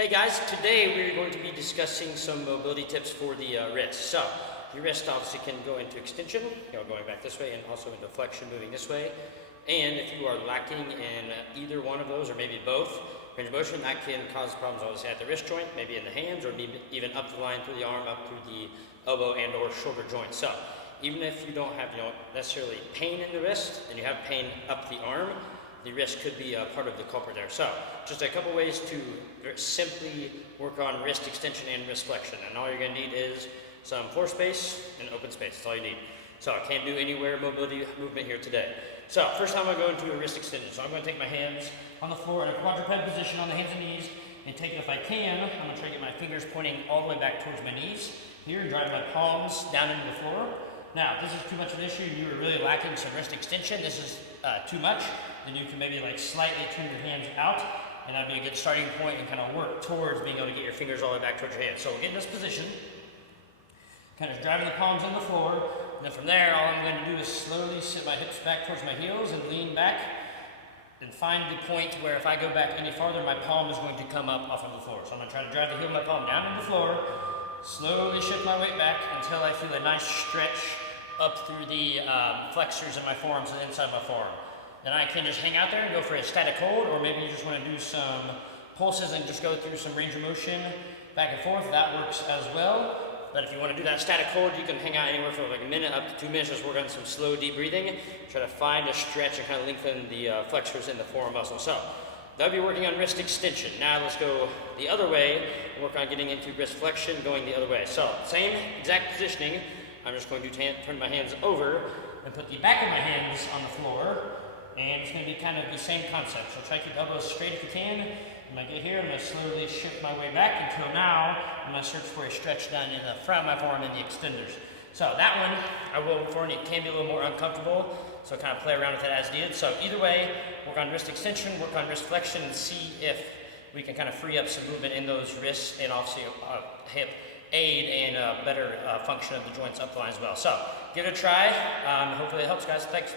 Hey guys, today we're going to be discussing some mobility tips for the wrist. So, your wrist obviously can go into extension, going back this way, and also into flexion, moving this way. And if you are lacking in either one of those, or maybe both, range of motion, that can cause problems obviously at the wrist joint, maybe in the hands, or maybe even up the line through the arm, up through the elbow and or shoulder joint. So, even if you don't have necessarily pain in the wrist, and you have pain up the arm, the wrist could be a part of the culprit there. So, just a couple ways to simply work on wrist extension and wrist flexion. And all you're going to need is some floor space and open space. That's all you need. So, I can't do anywhere mobility movement here today. So, first time I'm going to do a wrist extension. So, I'm going to take my hands on the floor in a quadruped position on the hands and knees, and take it if I can. I'm going to try to get my fingers pointing all the way back towards my knees here, and drive my palms down into the floor. Now, if this is too much of an issue and you are really lacking some wrist extension, this is too much, then you can maybe slightly turn your hands out, and that'd be a good starting point and kind of work towards being able to get your fingers all the way back towards your hands. So we'll get in this position, kind of driving the palms on the floor, and then from there, all I'm going to do is slowly sit my hips back towards my heels and lean back, and find the point where if I go back any farther, my palm is going to come up off of the floor. So I'm going to try to drive the heel of my palm down into the floor, slowly shift my weight back until I feel a nice stretch up through the flexors in my forearms and inside my forearm. Then I can just hang out there and go for a static hold, or maybe you just want to do some pulses and just go through some range of motion back and forth. That works as well. But if you want to do that static hold, you can hang out anywhere from a minute up to 2 minutes. Just work on some slow, deep breathing. Try to find a stretch and kind of lengthen the flexors in the forearm muscle. So that'll be working on wrist extension. Now let's go the other way and work on getting into wrist flexion, going the other way. So same exact positioning. I'm just going to turn my hands over and put the back of my hands on the floor. And it's going to be kind of the same concept. So try to keep elbows straight if you can. When I get here, I'm going to slowly shift my way back until now I'm going to search for a stretch down in the front of my forearm and the extenders. So that one I will before, and it can be a little more uncomfortable. So kind of play around with it as needed. So either way, work on wrist extension, work on wrist flexion, and see if we can kind of free up some movement in those wrists and obviously hip aid and better function of the joints up the line as well. So give it a try. Hopefully it helps, guys. Thanks.